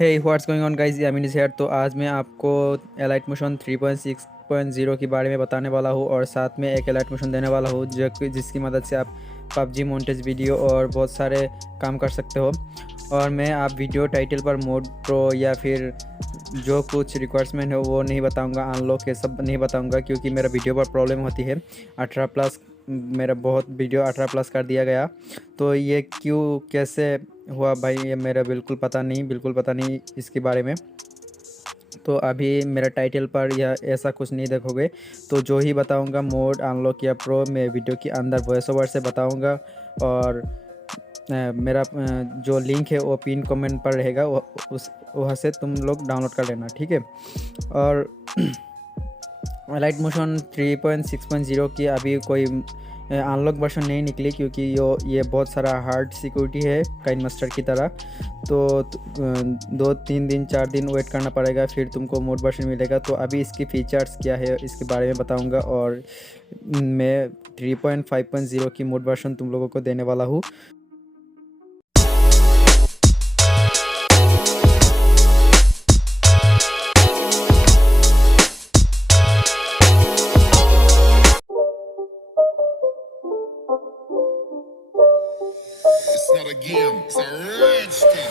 Hey what's going on guys, Yamin is here. तो आज मैं आपको एलाइट मोशन 3.6.0 के बारे में बताने वाला हूँ और साथ में एक एलाइट मोशन देने वाला हूँ जिसकी मदद से आप पबजी मोन्टेज वीडियो और बहुत सारे काम कर सकते हो। और मैं आप वीडियो टाइटल पर मोड प्रो या फिर जो कुछ रिक्वायरमेंट है वो नहीं बताऊंगा, अनलॉक ये सब नहीं बताऊंगा क्योंकि मेरा वीडियो पर प्रॉब्लम होती है। 18+ मेरा बहुत वीडियो 18+ कर दिया गया। तो ये क्यों कैसे हुआ भाई, ये मेरा बिल्कुल पता नहीं इसके बारे में। तो अभी मेरा टाइटल पर या ऐसा कुछ नहीं देखोगे। तो जो ही बताऊंगा मोड अनलॉक या प्रो मैं वीडियो के अंदर वॉइस ओवर से बताऊंगा। और मेरा जो लिंक है वो पिन कमेंट पर रहेगा, उस वहाँ से तुम लोग डाउनलोड कर लेना, ठीक है। और लाइट मोशन 3.6.0 की अभी कोई अनलॉक वर्जन नहीं निकली क्योंकि ये बहुत सारा हार्ड सिक्योरिटी है काइन मास्टर की तरह। तो 2-3 दिन 4 दिन वेट करना पड़ेगा, फिर तुमको मोड वर्जन मिलेगा। तो अभी इसकी फीचर्स क्या है इसके बारे में बताऊंगा और मैं 3.5.0 की मोड वर्जन तुम लोगों को देने वाला हूँ। It's not a game, it's a rich thing.